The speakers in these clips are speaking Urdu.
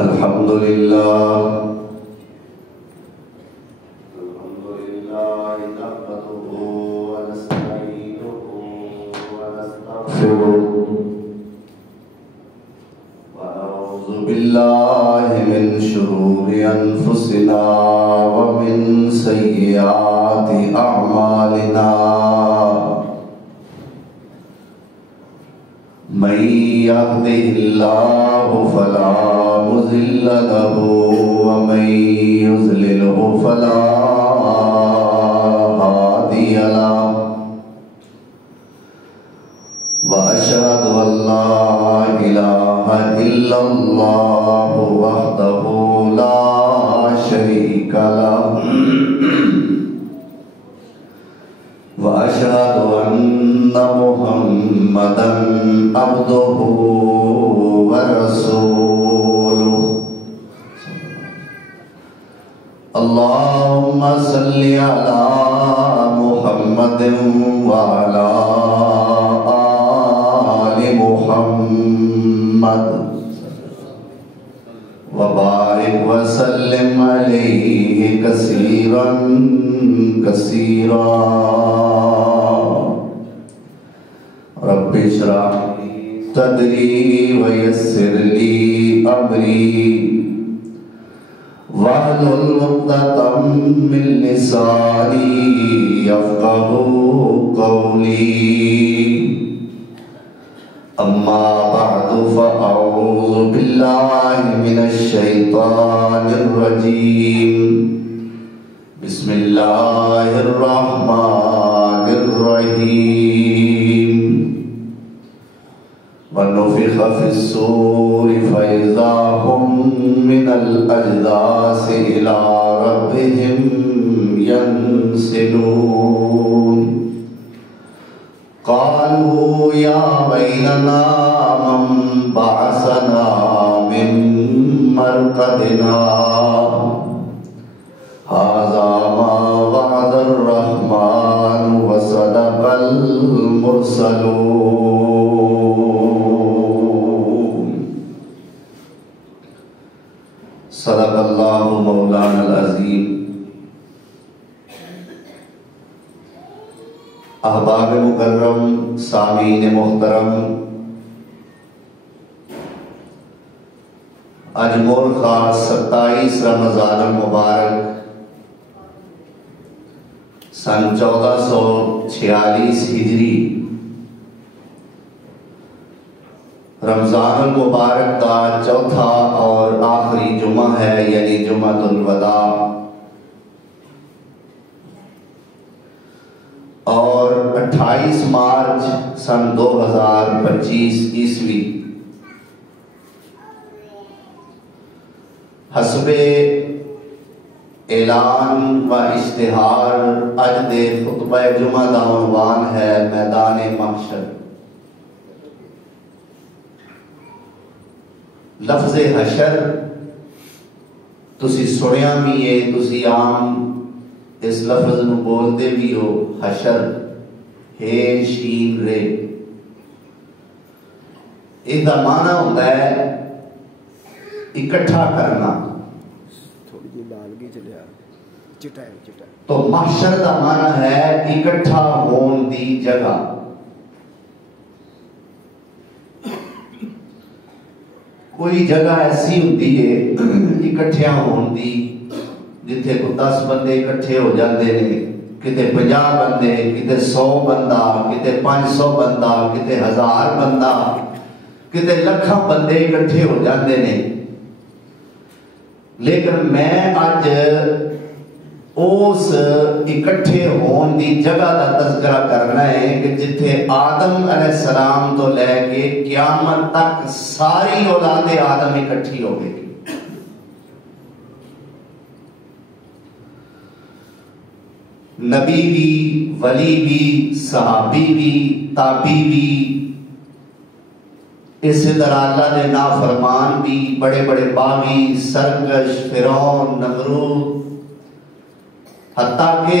الحمد لله نحمده ونستعينه ونستغفره ونعوذ بالله من شرور أنفسنا ومن سيئات أعمالنا من يهده الله فلا مضل له ومن يضلله فلا هادي له وأشهد أن لا إله إلا الله وحده لا شريك له وأشهد أن محمدًا عبده ورسوله اللهم صل على محمد وعلى آل محمد وبارك وسلم عليه كثيرا كثيرا رب اشرح لي صدري ويسر لي أمري واحلل عقدة من لساني يفقهوا قولي أما بعد فأعوذ بالله من الشيطان الرجيم بسم الله الرحمن الرحيم ونفخ في الصور فإذا هم من الأجداث إلى ربهم ينسلون قالوا يا ويلنا من بعثنا من مرقدنا هذا ما وعد الرحمن وصدق المرسلون صدق اللہ مولانا العظیم احباب مکرم سامعین محترم آج مورخہ 27 رمضان المبارک سن 1446 ہجری رمضان المبارک کا چوتھا اور آخری جمعہ ہے یعنی جمعۃ الوداع اور 28 مارچ سن 2025 عیسوی حسب اعلان و اشتہار اج دے خطبہ جمعہ دا عنوان ہے میدان محشر۔ لفظ حشر تسی سنیا بھی ہے، تسی عام اس لفظ نو بولتے بھی ہو، حشر ہے شین رے، اس دا معنی ہوتا ہے اکٹھا کرنا۔ تو محشر دا معنی ہے اکٹھا ہون دی جگہ۔ کوئی جگہ ایسی ہوتی ہے اکٹھیاں ہون دی جتھے کو 10 بندے اکٹھے ہو جاندے نے، کتے 50 بندے، کتے 100 بندہ، کتے 500 بندہ، کتے 1000 بندہ، کتے لکھاں بندے اکٹھے ہو جاندے نے۔ لیکن میں آج اس اکٹھے ہون دی جگہ دا تذکرہ کرنا ہے کہ جتھے آدم علیہ السلام تو لے کے قیامت تک ساری اولاد آدم اکٹھی ہو گئی۔ نبی بھی، ولی بھی، صحابی بھی، تابعی بھی، اسی طرح اللہ نے نافرمان بھی، بڑے بڑے باغی، سرکش، فرعون، نمرود، حتیٰ کہ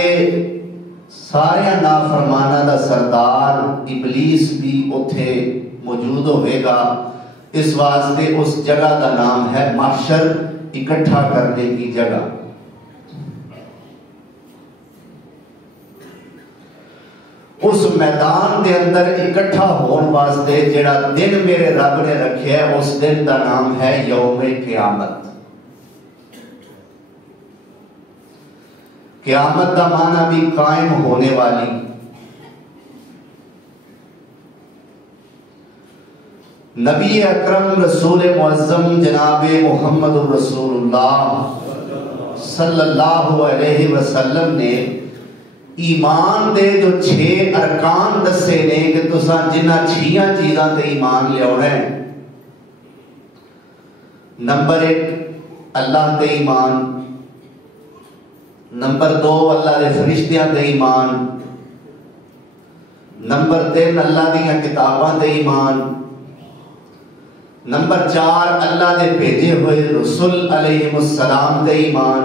سارے نافرمانہ دا سردار ابلیس بھی اتھے موجود ہوئے گا، اس واسطے اس جگہ کا نام ہے محشر، اکٹھا کرنے کی جگہ۔ اس میدان دے اندر اکٹھا ہون واسطے جڑا دن میرے رب نے رکھے ہے، اس دن کا نام ہے یوم قیامت۔ قیامت کا معنی بھی قائم ہونے والی۔ نبی اکرم رسول معظم جناب محمد رسول اللہ صلی اللہ علیہ وسلم نے ایمان دے جو 6 ارکان دسے نے کہ تساں جنہ 6 چیزاں تے ایمان لے آنا ہے۔ نمبر 1 اللہ تے ایمان، نمبر 2 اللہ دے فرشتیاں تے ایمان، نمبر 3 اللہ دیاں کتاباں تے ایمان، نمبر 4 اللہ دے بھیجے ہوئے رسول علیہ السلام تے ایمان،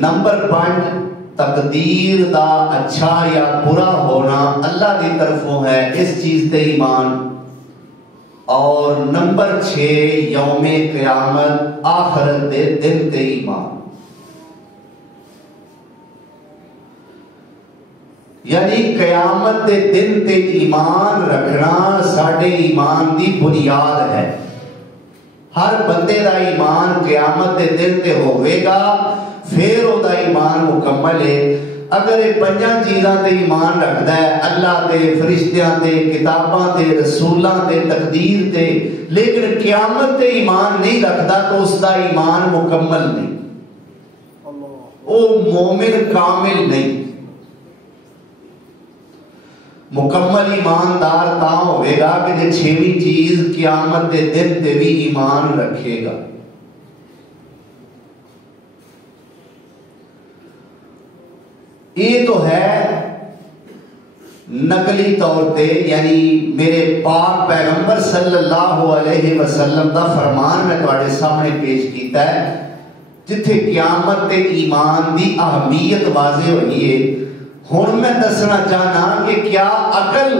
نمبر 5 تقدیر دا اچھا یا برا ہونا اللہ دی طرفوں ہے، اس چیز تے ایمان، اور نمبر 6 یوم قیامت آخرت دے دن تے ایمان۔ یعنی قیامت دے دن تے ایمان رکھنا ساڈے ایمان دی بنیاد ہے۔ ہر بندے دا ایمان قیامت دے دن تے ہوئے گا، پھر او دا ایمان مکمل ہے۔ اگر یہ 5 چیزاں تے ایمان رکھدا ہے، اللہ تے، فرشتیاں تے، کتاباں تے، رسولاں تے، تقدیر تے، لیکن قیامت تے ایمان نہیں رکھدا تو اس دا ایمان مکمل نہیں، او مومن کامل نہیں۔ مکمل ایماندار تاں ہوئے گا کہ جو 6ویں چیز قیامت دے دن تے بھی ایمان رکھے گا۔ یہ تو ہے نقلی طور پہ، یعنی میرے پاک پیغمبر صلی اللہ علیہ وسلم دا فرمان میں تواڈے سامنے پیش کیتا ہے، جتھے قیامت تے ایمان دی اہمیت واضح ہوئی ہے۔ ہن میں دسنا چاہنا کہ کیا عقل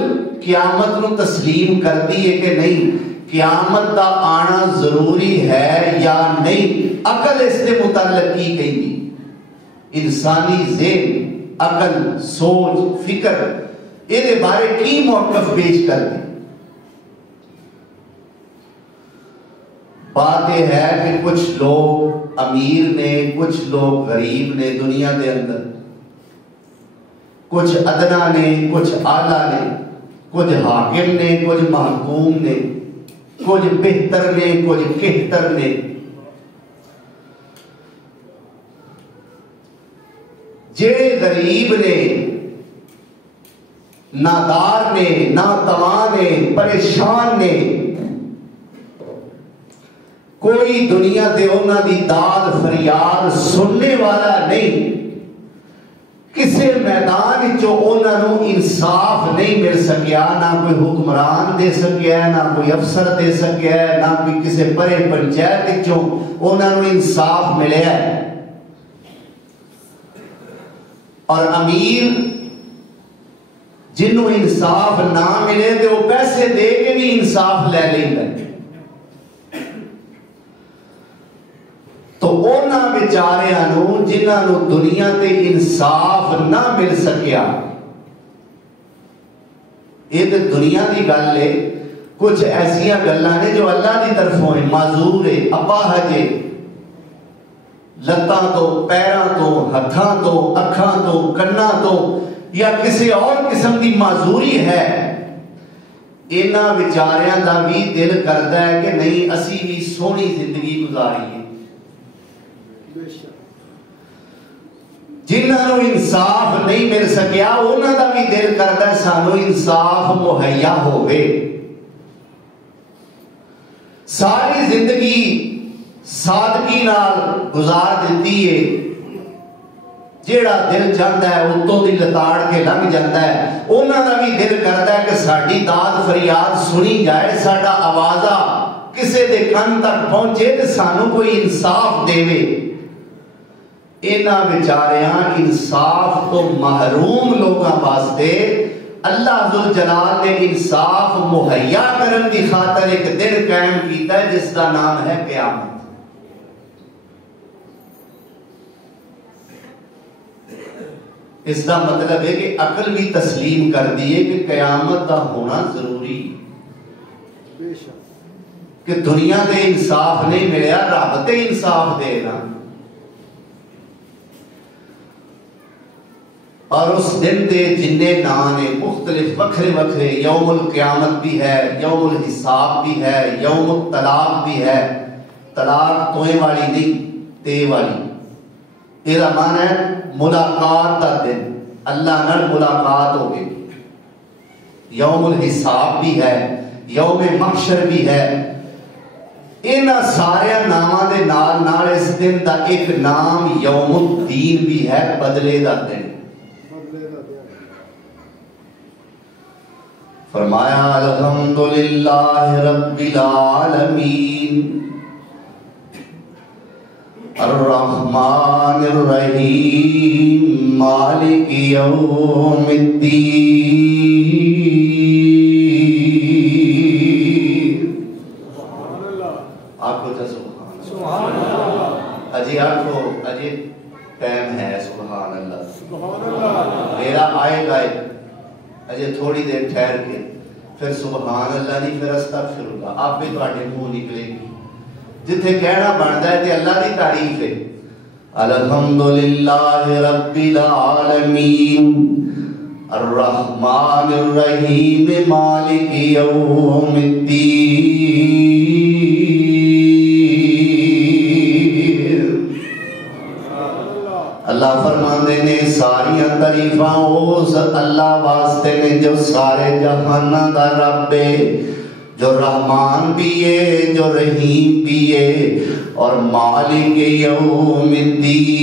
قیامت نو تسلیم کرتی ہے کہ نہیں، قیامت دا آنا ضروری ہے یا نہیں، عقل اس کے متعلق کی کہندی؟ انسانی ذہن، عقل، سوچ، فکر یہ بارے کی موقف پیش کر دی؟ بات یہ ہے کہ کچھ لوگ امیر نے، کچھ لوگ غریب نے دنیا دے اندر، کچھ ادنا نے، کچھ اعلیٰ نے، کچھ حاکم نے، کچھ محکوم نے، کچھ بہتر نے، کچھ کہتر نے۔ جڑے غریب نے، نادار نے، ناتواں نے، پریشان نے، کوئی دنیا دے انہاں دی داد فریاد سننے والا نہیں، کسی میدان چو انہاں نو انصاف نہیں مل سکیا، نہ کوئی حکمران دے سکیا ہے، نہ کوئی افسر دے سکیا ہے، نہ کوئی کسی بڑے پنچایت چو انہاں نو انصاف ملے ہے۔ اور امیر جنہوں انصاف نہ ملے تو وہ پیسے دے کے بھی انصاف لے لیں گے، تو انہاں بیچاریاں نو جنہاں نو دنیا تے انصاف نہ مل سکیا، یہ تو دنیا دی گل ہے، کچھ ایسیاں گلاں نے جو اللہ دی طرفوں ہیں، معذور ہے، اپاہج ہے، لتاں تو، پیراں تو، ہتھاں تو، اکھاں تو، کناں تو، یا کسی اور قسم دی معذوری ہے، انہاں بیچاریاں دا بھی دل کردا ہے کہ نہیں اسی بھی سونی زندگی گزاری ہے۔ جنہاں نو انصاف نہیں مل سکیا انہاں دا بھی دل کردا ہے سانو انصاف مہیا ہوئے۔ ساری زندگی سادگی نال گزار دیتی ہے، جیڑا دل چاہتا ہے اتوں دی لتاڑ کے لنگ جاتا ہے، انہاں دا بھی دل کرتا ہے کہ ساڈی داد فریاد سنی جائے، ساڈا آوازہ کسے دے کن تک پہنچے تے سانو کوئی انصاف دے۔ انہاں بیچاریاں انصاف تو محروم لوگاں واسطے اللہ ذوالجلال نے انصاف مہیا کرن دی خاطر ایک دن قائم کیتا ہے جس کا نام ہے قیامت. اس کا مطلب ہے کہ عقل بھی تسلیم کر دیے کہ قیامت کا ہونا ضروری، کہ دنیا دے انصاف نہیں ملیا، رب تے انصاف دے نا. اور اس دن دے جننے نام نے مختلف وکھرے وکھرے، یوم القیامت بھی ہے، یوم الحساب بھی ہے، یوم الطلاق بھی ہے. طلاق توئے والی نہیں، تے والی. یہ معنی ہے ملاقات کا دن، اللہ نال ملاقات ہو گئی. یوم الحساب بھی ہے، یوم محشر بھی ہے. ان سارے ناماں دے نال اس دن دا ایک نام یوم الدین بھی ہے، بدلے دا دن. فرمایا الحمدللہ رب العالمین الرحمن الرحیم مالک یوم الدین. آنکھو تا سبحان اللہ. اجی آنکھو، اجی ٹائم ہے. سبحان اللہ. میرا آئے گا اجے تھوڑی دیر ٹھہر کے پھر سبحان اللہ نہیں، پھر استغفر اللہ آپ بھی تواڈے منہ نکلے گی. جتھے کہنا بنتا ہے کہ اللہ کی تعریف ہے. الحمدللہ رب العالمین الرحمن الرحیم مالک یوم الدین. اللہ فرماندے نے ساریاں تعریفاں اس اللہ واسطے نے جو سارے جہاناں دا رب ہے، جو رحمان بھی ہے، جو رحیم بھی ہے، اور مالک یوم الدین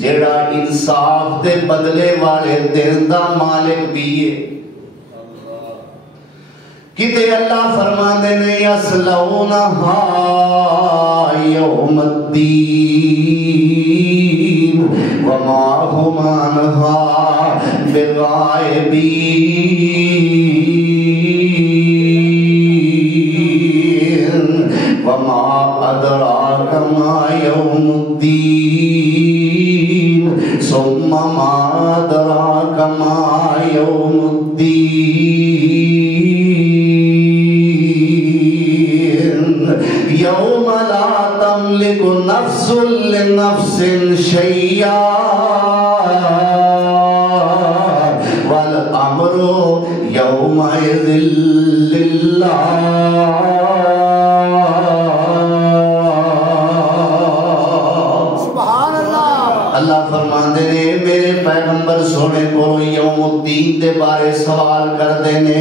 جڑا انصاف دے بدلے والے دن دا مالک بھی ہے. کتے اللہ فرماندے نے یصلونہا یوم الدین وما ہم عنہا بغائبین وما ادراک ما یوم الدین ثم ما ادراک ما یوم الدین یوم لا تملک نفس لنفس شیئا والامر یومئذ للہ. اللہ فرماندے نے میرے پیغمبر سونے کو یوم الدین دے بارے سوال کر دینے،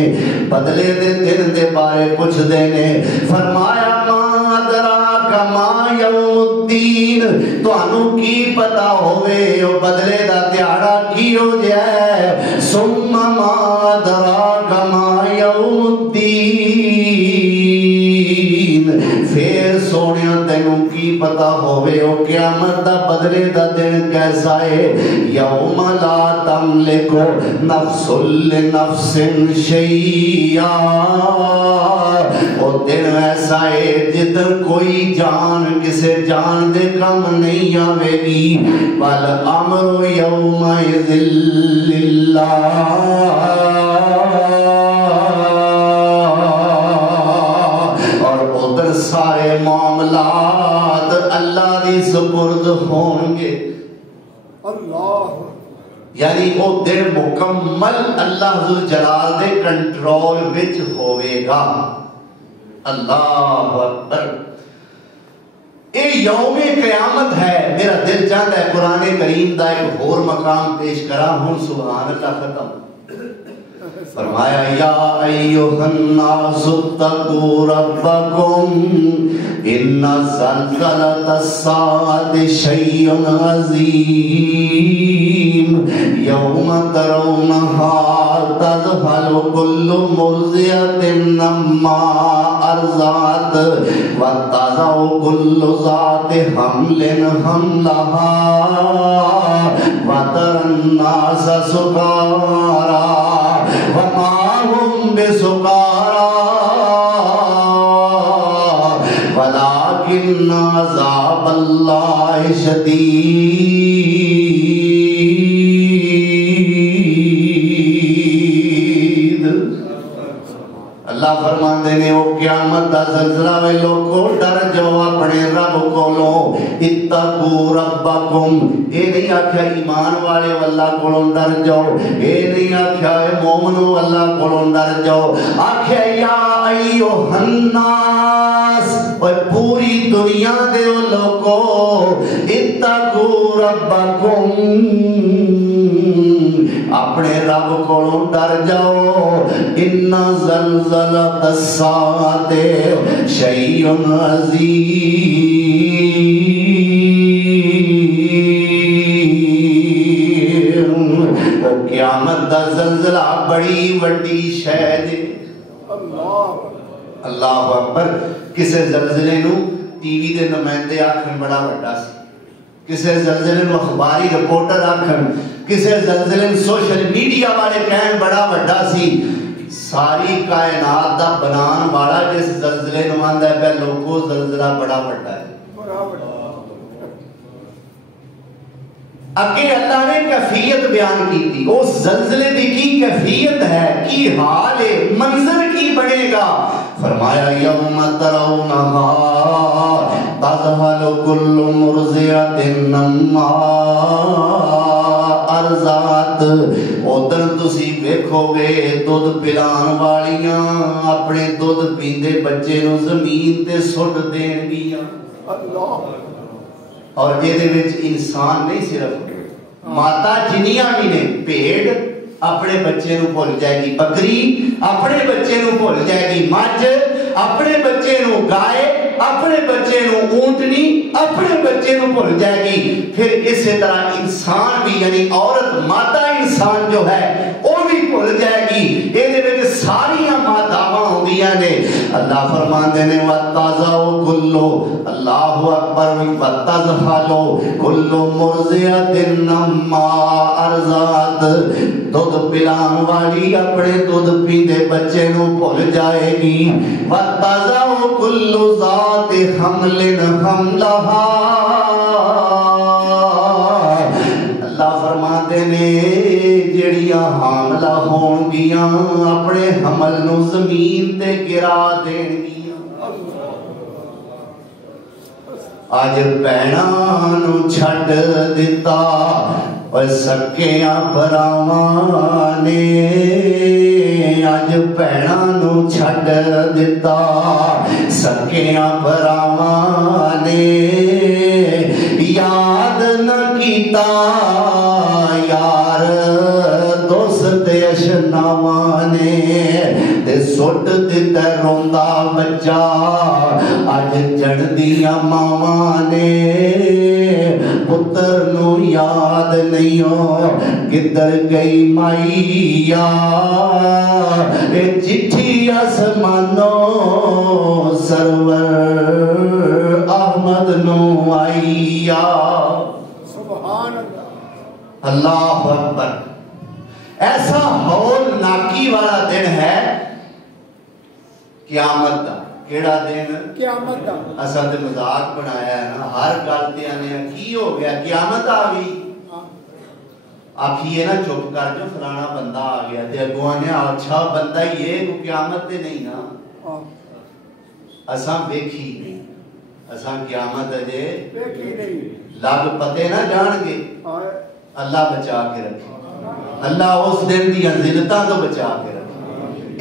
بدلے دے دن دے بارے پوچھ دینے. فرمایا ما ادراک ما یوم الدین، تو انو کی پتا ہوئے او بدلے دا تیارا کی ہو جائے. ثم ما ادراک ما یوم الدین، پھر سونیا تینوں کی پتا ہوئے او قیامت دا بدلے دا دن کیسا ہے. یوم لا تملک نفس لنفس شیئا، او دن ایسا ہے جدن کوئی جان کسے جان دے کم نہیں آوے گی. والامر یومئذ للہ، اور ادھر سارے معاملات اللہ دی سپرد ہوں گے. اللہ یعنی وہ دن مکمل اللہ ذوالجلال دے کنٹرول وچ ہوئے گا. اللہ اکبر. یہ یوم قیامت ہے. میرا دل چاہتا ہے قرآن کریم دا ایک اور مقام پیش کرا ہوں. سبحان اللہ. ختم. فرمایا یا ایھا الناس اتقوا ربکم ان زلزلۃ الساعۃ شیء عظیم یوم ترونہا وَتَذْهَلُ كُلُّ مُرْضِعَةٍ عَمَّا أَرْضَعَتْ وَتَضَعُ كُلُّ ذَاتِ حَمْلٍ حَمْلَهَا وَتَرَى النَّاسَ سُكَارَىٰ وَمَا هُمْ بِسُكَارَىٰ وَلَٰكِنَّ عَذَابَ اللَّهِ شَدِيدٌ۔ اللہ فرماندے نے او قیامت دا زلزلہ وے لوگو ڈر جاؤ اپنے رب کولوں، اتقوا ربکم، اے نہیں آکھیا ایمان والے اللہ کولوں ڈر جاؤ، اے نہیں آکھیا اے مومنو اللہ کولوں ڈر جاؤ، آکھیا یا ایھا الناس، اور پوری دنیا دے لوگو اتقوا ربکم، اپنے رب کولوں ڈر جاؤ، ان زلزلۃ الساعۃ شیء عظیم، او قیامت دا زلزلہ بڑی وڈی شے ہے۔ اللہ اکبر۔ کسے زلزلے نو ٹی وی دے نمائندے آکھن بڑا وڈا سی، کسے زلزلے نو اخباری رپورٹر آکھن، کسے زلزلے نو سوشل میڈیا والے کہن بڑا وڈا سی، ساری کائنات دا بنان والا جس زلزلے نو آندا ہے لوگو زلزلہ بڑا وڈا ہے۔ اگے اللہ نے کیفیت بیان کی تھی، اس زلزلے دی کی کیفیت ہے، کی حال ہے، منظر کی بنے گا۔ فرمایا یوم ترونہا تذہل کل مرضعۃ عما ارضعت، ادھر تسی ویکھو گے دودھ پلان والیاں اپنے دودھ پیندے بچے نو زمین تے سٹ دین گیاں۔ اور جیدے وچ انسان نہیں صرف ماتا جنیاں بھی نے، بھیڑ اپنے بچے نو بھول جائے گی، بکری اپنے بچے نو بھول جائے گی، مجھ اپنے بچے نو، گائے اپنے بچے نو، اونٹنی اپنے بچے نو بھول جائے گی۔ پھر اسی طرح انسان بھی یعنی عورت ماتا انسان جو ہے وہ بھی بھول جائے گی۔ یہ ساریاں ماتاواں ہوندیاں نے۔ اللہ فرماندے نے وَتَضَعُ كُلُّ، اللہ اکبر، وَتَذْهَلُ كُلُّ مُرْضِعَةٍ عَمَّا أَرْضَعَتْ، دودھ پلان والی اپنے دودھ پیندے بچے نو بھول جائے گی۔ وَتَضَعُ كُلُّ ذَاتِ حَمْلٍ حَمْلَهَا، اللہ فرماتے نے جڑیاں حاملہ ہون گیاں اپنے حمل نو زمین تے گرا دین گیاں۔ آج بہناں نو چھڈ دتا اور سکیاں بھراواں نے، آج بہناں نو چھڈ دتا سکیاں بھراواں نے، یاد نہ کیتا یار دوست اشناواں نے، تے سٹ دتا روندا بچہ اج جڑدیاں ماواں نے، پتر نو یاد نہیں ہو کدھر گئی مائیا، اے چٹھی آسمانوں سرور احمد نو آئیا۔ سبحان اللہ، اللہ اکبر۔ ایسا ہول ناکی والا دن ہے قیامت دا۔ کیڑا دن؟ قیامت دا۔ اساں تے مذاق بنایا ہے نا، ہر گل تے آنے کی ہو گیا قیامت آ گئی، آکھیے نا چپ کر جو فلانا بندہ آ گیا، تے اگوں نے اچھا بندہ ہی ہے، کو قیامت تے نہیں نا۔ اساں ویکھی نہیں، اساں قیامت اجے ویکھی نہیں، لگ پتے نہ جان گے۔ اللہ بچا کے رکھے، اللہ اس دن دی ذلتاں تو بچا کے رکھے۔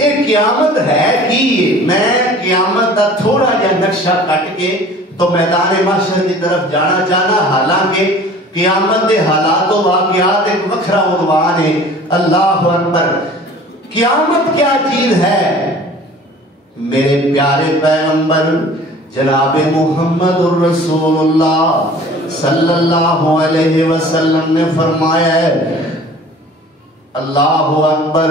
ایک قیامت ہے کی، میں قیامت دا تھوڑا جا نقشہ کٹ کے تو میدان محشر کی طرف جانا چاہنا، حالانکہ قیامت دے حالات و واقعات ایک وکھرا عنوان ہے۔ اللہ اکبر۔ قیامت کیا چیز ہے؟ میرے پیارے پیغمبر جناب محمد الرسول اللہ صلی اللہ علیہ وسلم نے فرمایا ہے، اللہ اکبر،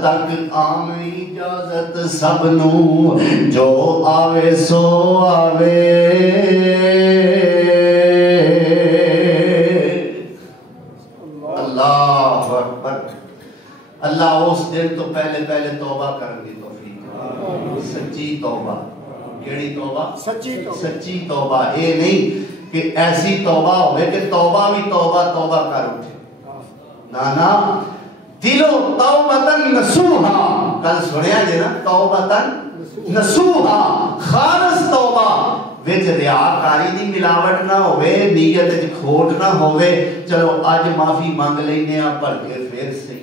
تک آویں اجازت سب نو جو آوے سو آوے اللہ اکبر اللہ اس دن تو پہلے توبہ کرنے کی توفیق سچی توبہ کیڑی توبہ سچی توبہ اے نہیں کہ ایسی توبہ ہوئے کہ توبہ بھی توبہ کر اٹھے نا دلو توبتن نسوہا کل سنیا جی نا توبتن نسوہا خالص توبہ وچ ریاکاری دی ملاوٹ نہ ہوئے نیت وچ کھوٹ نہ ہوئے چلو اج معافی مانگ لینے ہیں پر کے پھر سے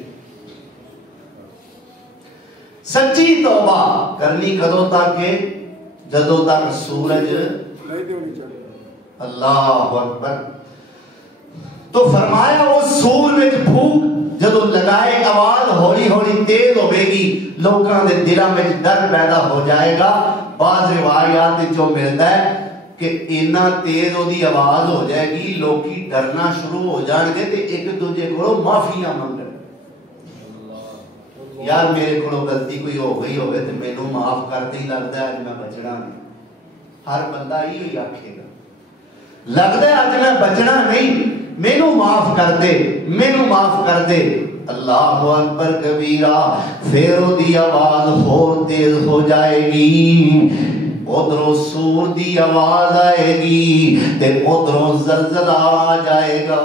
سچی توبہ کرنی کدوں تک ہے جدوں تک سورج اللہ اکبر تو فرمایا وہ سور میں بھوک جدو لگائے آواز ہولی ہولی تیز ہوئے گی لوگاں دے دلاں میں ڈر پیدا ہو جائے گا بعض روایات جو ملتا ہے کہ اتنا تیز ہو دی آواز ہو جائے گی لوگی ڈرنا شروع ہو جان گے تے ایک دوجے کو معافیاں منگن یار میرے کو غلطی کوئی ہو گئی ہوئے تے میں نو معاف کرتے ہی لگتا ہے میں بچنا نہیں ہر بندہ ہی آکھے گا لگتا ہے آج میں بچنا نہیں مینو معاف کر دے اللہ اکبر کبیرہ پھر دی آواز اور تیز ہو جائے گی ادھروں سور دی آواز آئے گی تے ادھروں زلزلہ آ جائے گا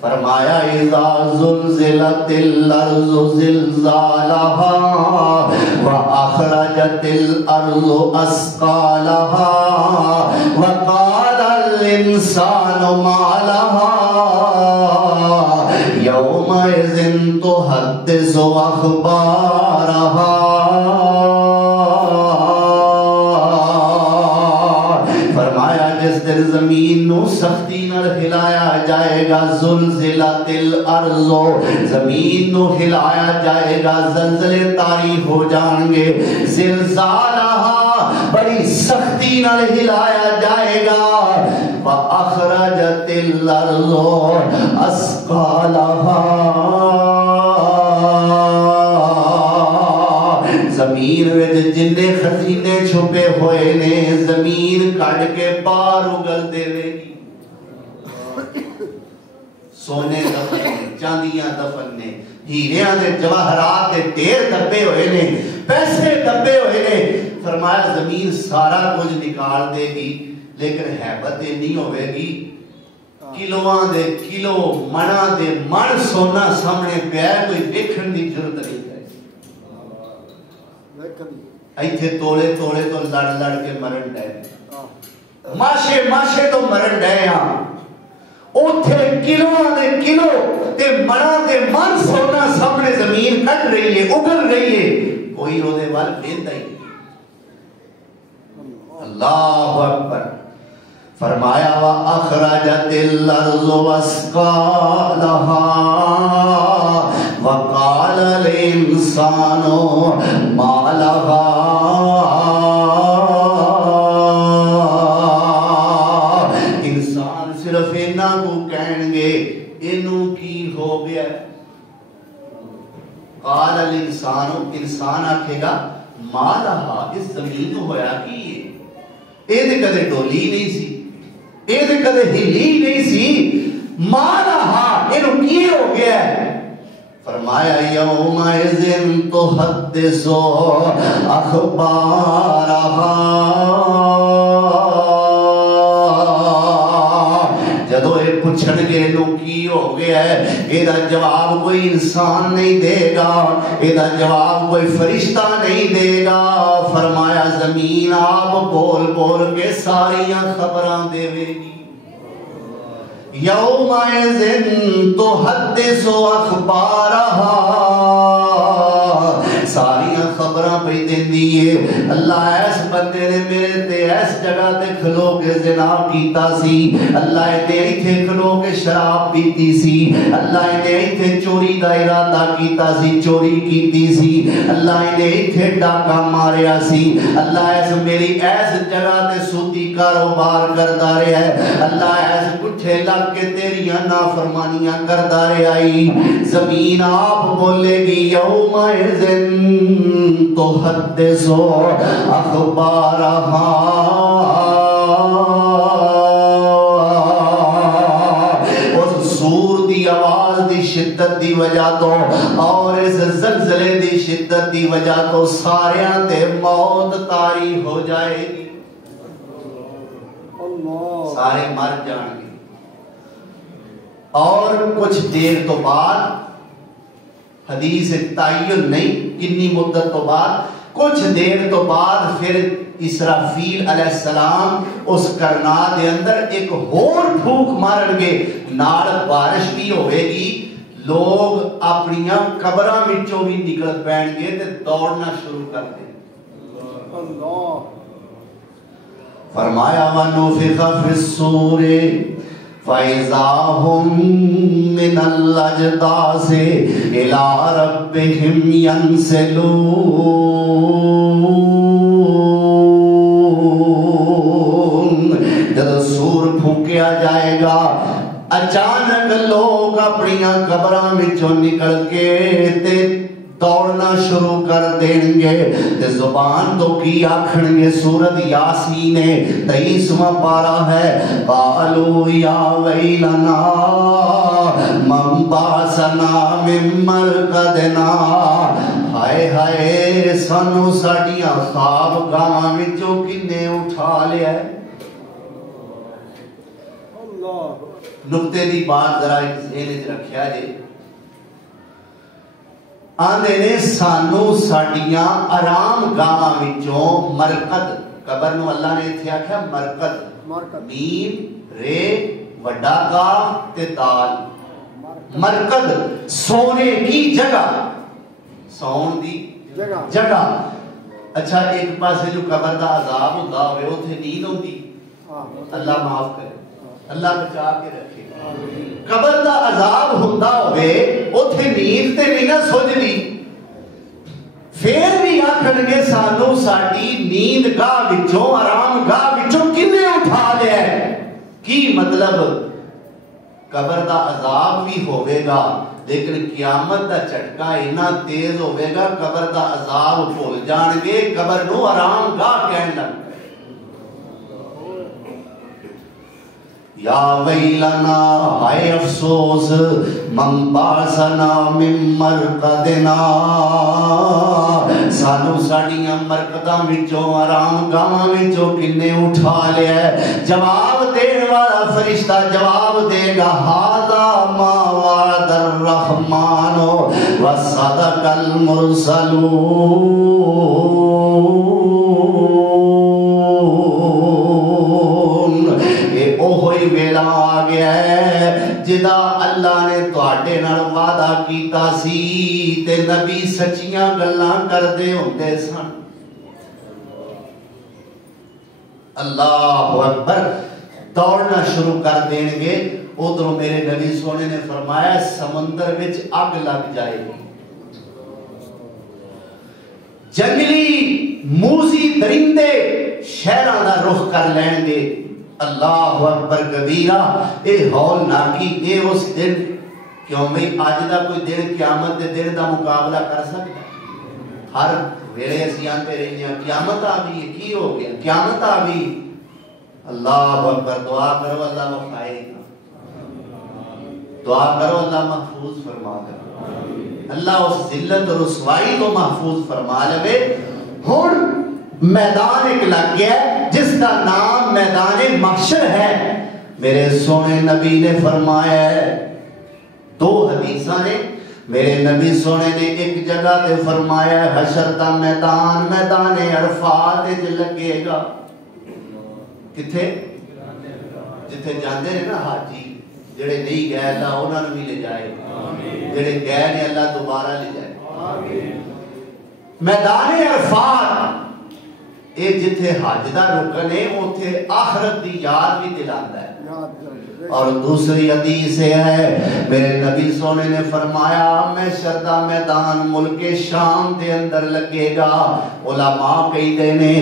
فرمایا اذا زلزلت الارض زلزالها واخرجت الارض اثقالها وقال الانسان ما لها يومئذ تحدث اخبارها فرمایا جس دن زمین نو سختی نہ ہلایا جائے گا زلزلت الارض زمین نو ہلایا جائے گا زلزلے طاری ہو جائیں گے زلزالہا بڑی سختی نہ ہلایا جائے گا وَأَخْرَجَتِ الْأَرْضُ أَثْقَالَهَا زمین وچ جنے خزینے چھپے ہوئے نے زمین کٹ کے باہر اگل دے گی سونے دفن نے چاندیاں دفن نے ہیریاں دے جواہرات دے ڈھیر دبے ہوئے نے پیسے دبے ہوئے نے فرمایا زمین سارا کچھ نکال دے گی لیکن حیبت نہیں ہوئے گی کلوان دے کلو منہ دے من سونا سامنے پیا کوئی دیکھن دی ضرورت نہیں ہے ایتھے تولے تو لڑ کے مرن ڈے ماشے تو مرن ڈے ہاں اوتھے کلوان دے کلو تے منہ دے من سونا سامنے زمین کٹ رہی ہے اگل رہی ہے کوئی رو دے وال بیندا ہی اللہ اکبر فرمایا وَأَخْرَجَتِ الْأَرْضُ أَثْقَالَهَا وَقَالَ الْإِنسَانُ مَا لَهَا انسان صرف انہاں کو کہیں گے انہوں کی ہو گیا قال الانسان انسان آکھے گا ما لَهَا اس زمین ہویا کی اے دے کدے ڈولی نہیں سی اے دے کدے ہلی نہیں سی مالہا انہوں کی ہو گیا ہے فرمایا یومئذ تحدث اخبارہا جدو اے پوچھن گے انہوں کی ہو گیا ہے اے دا جواب کوئی انسان نہیں دے گا اے دا جواب کوئی فرشتہ نہیں دے گا فرمایا زمین آپ بول کے ساریاں خبراں دے گی یومئذ تحدث اخبارہا ساریاں خبراں پہ دیندی ہے اللہ اس بندے نے میرے تے اس جگہ تے کھلو کے زنا کیتا سی اللہ نے ایتھے کھلو کے شراب پیتی سی اللہ نے ایتھے چوری دا ارادہ کیتا سی چوری کیتی سی اللہ نے ایتھے ڈاکا ماریا سی اللہ اس میری اس جگہ تے سودی کاروبار کردا رہیا ہے اللہ اس پٹھے لگ کے تیریاں نافرمانیاں کردا رہیا ہے زمین آپ بولے گی یوم اذن تحدث اخبارها اس سور دی آواز دی شدت دی وجہ تو اور اس زلزلے دی شدت دی وجہ تو ساریاں تے موت طاری ہو جائے گی سارے مر جان گے اور کچھ دیر تو بعد حدیث تعین نہیں کنی مدت تو بعد کچھ دیر تو بعد پھر اسرافیل علیہ السلام اس کرنا دے اندر ایک اور پھوک مارن گے نال بارش بھی ہوئے گی لوگ اپنیاں قبراں وچوں بھی نکل پین گے تے دوڑنا شروع کر دیں اللہ فرمایا وَنُفِخَ فِي الصُّورِ فَإِذَا هُمْ مِنَ الْأَجْدَاثِ إِلَىٰ رَبِّهِمْ يَنْسِلُونَ جب سور پھونکیا جائے گا اچانک لوگ اپنیاں قبراں وچوں نکل کے تے دوڑنا شروع کر دیں گے تے زبان تو کی آکھن گے سورت یاسین 23واں پارہ ہے قالوا یا ویلنا من بعثنا من مرقدنا ہائے ہائے سانو ساڈیاں خواب گاواں وچوں کنے اٹھا لیا ہے نقطے دی بات ذرا ذہن وچ رکھیا جے آندے نے سانو ساڈیاں آرام گاواں وچوں مرقد قبر نو اللہ نے ایتھے آکھیا مرقد میم رے وڈا کاف تے دال مرقد سونے کی جگہ سون دی جگہ اچھا ایک پاسے جو قبر دا عذاب ہوندا ہوئے اوتھے نیند ہوندی اللہ معاف کرے اللہ بچا کے رکھے قبر دا عذاب ہوندا ہوئے اوتھے نیند تے نہیں نہ سوجدی پھر بھی آکھن گے سانو ساڈی نیند گاہ وچوں آرام گاہ وچوں کنے اٹھا لیا ہے کی مطلب قبر دا عذاب بھی ہوئے گا لیکن قیامت دا چٹکا اتنا تیز ہوئے گا قبر دا عذاب بھول جان گے قبر نو آرام گاہ کہن لگ یا ویلنا ہائے افسوس من بعثنا من مرقدنا سانو ساڑیاں مرقداں وچوں آرام گاواں وچوں کنے اٹھا لیا ہے جواب دین والا فرشتہ جواب دے گا ھذا ما وعد الرحمن وصدق المرسلون اوہی ویلا آ گیا ہے جدا اللہ نے تواڈے نال وعدہ کیتا سی تے نبی سچیاں گلاں کردے ہوندے سن اللہ اکبر دوڑنا شروع کر دیں گے ادھروں میرے نبی سونے نے فرمایا سمندر وچ اگ لگ جائے گی جنگلی موزی درندے شہراں دا رخ کر لین گے اللہ اکبر کبیرہ اے ہول ناکی اے اس دن کیوں میں آج دا کوئی دن قیامت دے دن دا مقابلہ کر سکتا ہر ویلے اسی آنتے رہی ہیں قیامت آگئی کی ہو گیا قیامت آگئی اللہ اکبر دعا کرو اللہ مخائے دعا کرو اللہ محفوظ فرما کر اللہ اس ذلت اور رسوائی کو محفوظ فرما لے ہن میدان ایک لگ گیا جس کا نام میدان محشر ہے میرے سونے نبی نے فرمایا ہے دو حدیثاں نے میرے نبی سونے نے ایک جگہ تے فرمایا ہے حشر دا میدان میدان عرفات لگے گا کتھے جتھے جاندے ہیں نا حاجی جڑے نہیں گئے اللہ انہاں نوں بھی لے جائے جڑے گئے نے اللہ دوبارہ لے جائے میدان عرفات اے جتھے حج دا رکن ہے اوتھے آخرت دی یاد بھی دلاتا ہے. اور دوسری حدیث ہے میرے نبی سونے نے فرمایا محشر دا میدان ملک شام دے اندر لگے گا. علماء کہی دے نے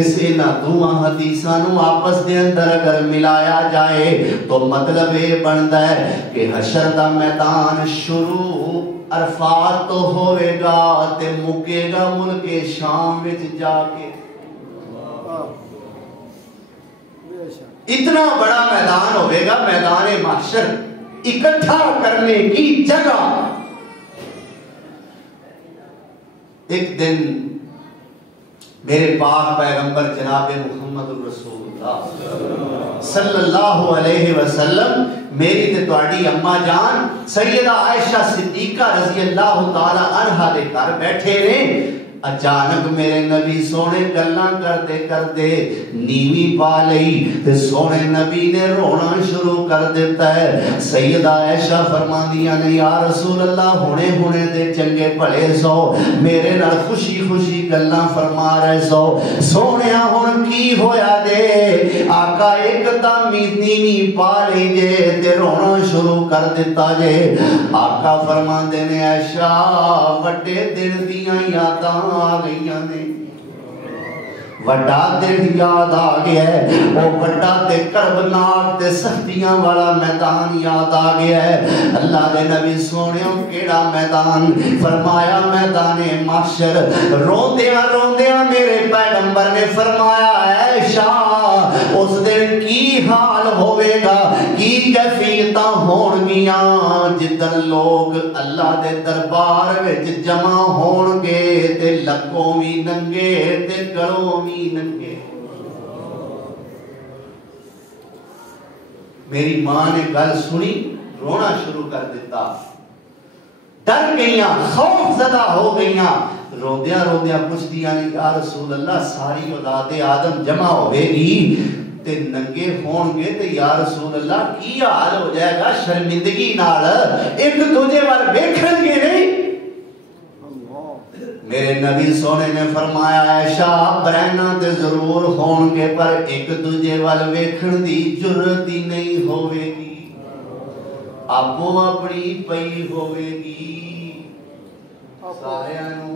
اس انہاں دوواں حدیثاں نو آپس دے اندر اگر ملایا جائے تو مطلب یہ بنتا ہے کہ حشر دا میدان شروع عرفات تو ہوئے گا تے مکے گا ملک شام وچ جا کے. اتنا بڑا میدان ہوئے گا میدان محشر اکٹھا کرنے کی جگہ. ایک دن میرے پاک پیغمبر جناب محمد رسول اللہ صلی اللہ علیہ وسلم میری تے تواڈی اماں جان سیدہ عائشہ صدیقہ رضی اللہ تعالی عنہا دے گھر بیٹھے نے. اچانک میرے نبی سونے گلاں کردے نیوی پا لئی تے سونے نبی نے رونا شروع کر دیتا ہے. سیدہ عائشہ فرماندیاں نے یا رسول اللہ ہونے دے چنگے بھلے سو میرے نال خوشی خوشی گلاں فرما رہے سو سونیا ہن کی ہویا دے آقا ایک دم نیوی پا لئی جے تے رونا شروع کر دیتا جے. آقا فرماندے نے عائشہ وڈے دل دیاں یاداں آ گئیاں نے وڈا دل یاد آ گیا ہے وہ وڈا تے کربناک تے سختیاں والا میدان یاد آ گیا ہے. اللہ دے نبی سونےو کیڑا میدان فرمایا میدان محشر. روندیاں میرے پیغمبر نے فرمایا عائشہ اس دن کی حال ہوئے گا کی کیفیتاں ہون گیاں جدن لوگ اللہ دے دربار وچ جمع ہون گے تے لکوں بھی ننگے تے گلوں بھی ننگے. میری ماں نے گل سنی رونا شروع کر دیتا ڈر گئیاں خوف زدہ ہو گئیاں روندیاں پوچھدیاں نے یا رسول اللہ ساری اولاد آدم جمع ہوئے گی تے ننگے ہون گے تے یا رسول اللہ کی حال ہو جائے گا شرمندگی نال ایک دوجے وال ویکھن گے نہیں. میرے نبی سونے نے فرمایا عائشہ برہنہ تے ضرور ہون گے پر ایک دوجے وال ویکھن دی جرت ہی نہیں ہوئے گی آپو اپنی پئی ہوئے گی ساریانوں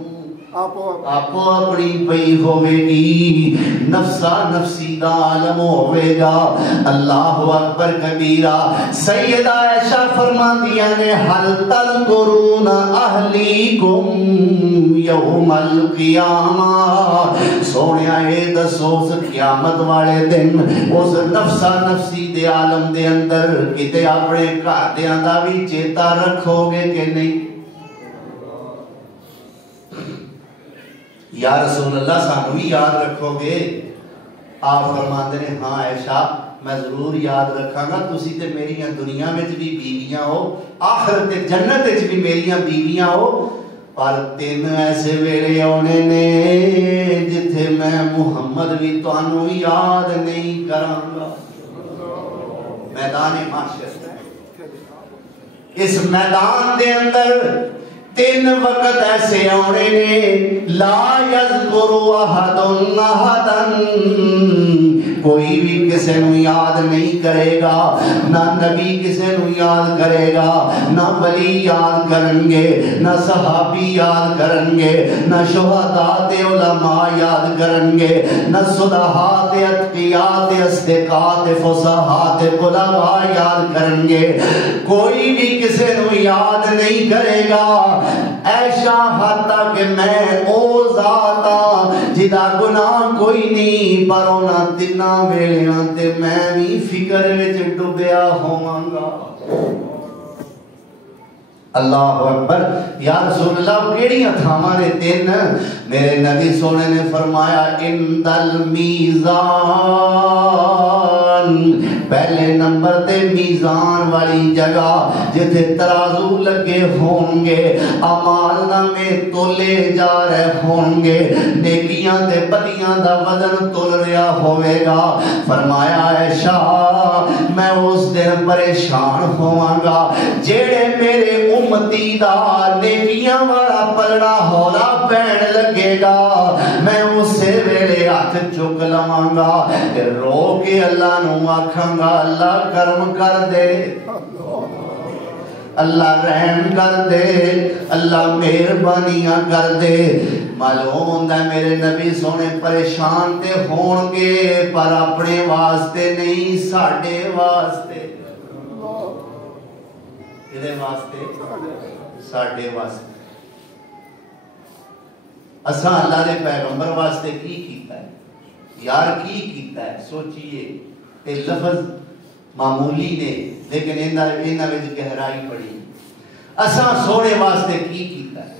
آپو اپنی پئی ہوئے گی نفسا نفسی دا عالم ہوئے گا. اللہ اکبر کبیرہ. سیدہ عائشہ فرماندیاں نے حل تذکرون اہلیکم یوم القیامہ سونیا اے دسو اس قیامت والے دن اس نفسا نفسی دے عالم دے اندر کتے اپنے گھردیاں دا بھی چیتا رکھو گے کہ نہیں. یا رسول اللہ سانو بھی یاد رکھو گے. آپ فرماندے نے ہاں عائشہ میں ضرور یاد رکھاں گا تسی تے میریاں دنیا وچ بھی بیویاں ہو آخرت تے جنت وچ بھی میریاں بیویاں ہو پر تین ایسے ویلے آنے نے جتھے میں محمد بھی تانوں یاد نہیں کراں گا. میدان محشر اس میدان دے اندر تین وقت ایسے آنے نے لا یذکر احد احدا کوئی بھی کسے نو یاد نہیں کرے گا نہ نبی کسے نو یاد کرے گا نہ ولی یاد کریں گے نہ صحابی یاد کریں گے نہ شہداء تے علماء یاد کریں گے نہ صدہاء تے اتقیاء تے اصدقاء تے فصحاء تے قلباء یاد کریں گے. کوئی بھی کسے نو یاد نہیں کرے گا. ایشا حتیٰ کہ میں او ذاتا جدا گناہ کوئی نہیں پر اونا تینا ویلیاں تے میں بھی فکر وچ ڈوبیا ہوں گا. اللہ اکبر. یا رسول اللہ کیڑیاں تھامانے تین میرے نبی سونے نے فرمایا اندل میزان پہلے نمبر تے میزان والی جگہ جتھے ترازو لگے ہوں گے اعمال نامے تولے جا رہے ہوں گے نیکیاں تے بدیاں دا وزن تول رہا ہوئے گا. فرمایا عائشہ میں اس دن پریشان ہوں گا جیڑے میرے امتی دا نیکیاں والا پلڑا ہولا پین لگے گا میں اسے ویلے ہاتھ چک لواں گا تے رو کے اللہ نو آکھاں گا اللہ کرم کر دے اللہ رحم کر دے اللہ مہربانیاں کر دے معلوم ہوندہ ہے میرے نبی سونے پریشان تے ہون گے پر اپنے واسطے نہیں ساڑھے واسطے کدے واسطے ساڑھے واسطے اساں اللہ دے پیغمبر واسطے کی کیتا ہے یار کی کیتا ہے سوچئے تے لفظ معمولی نے لیکن انہاں وچ گہرائی پڑی اساں سونے واسطے کی کیتا ہے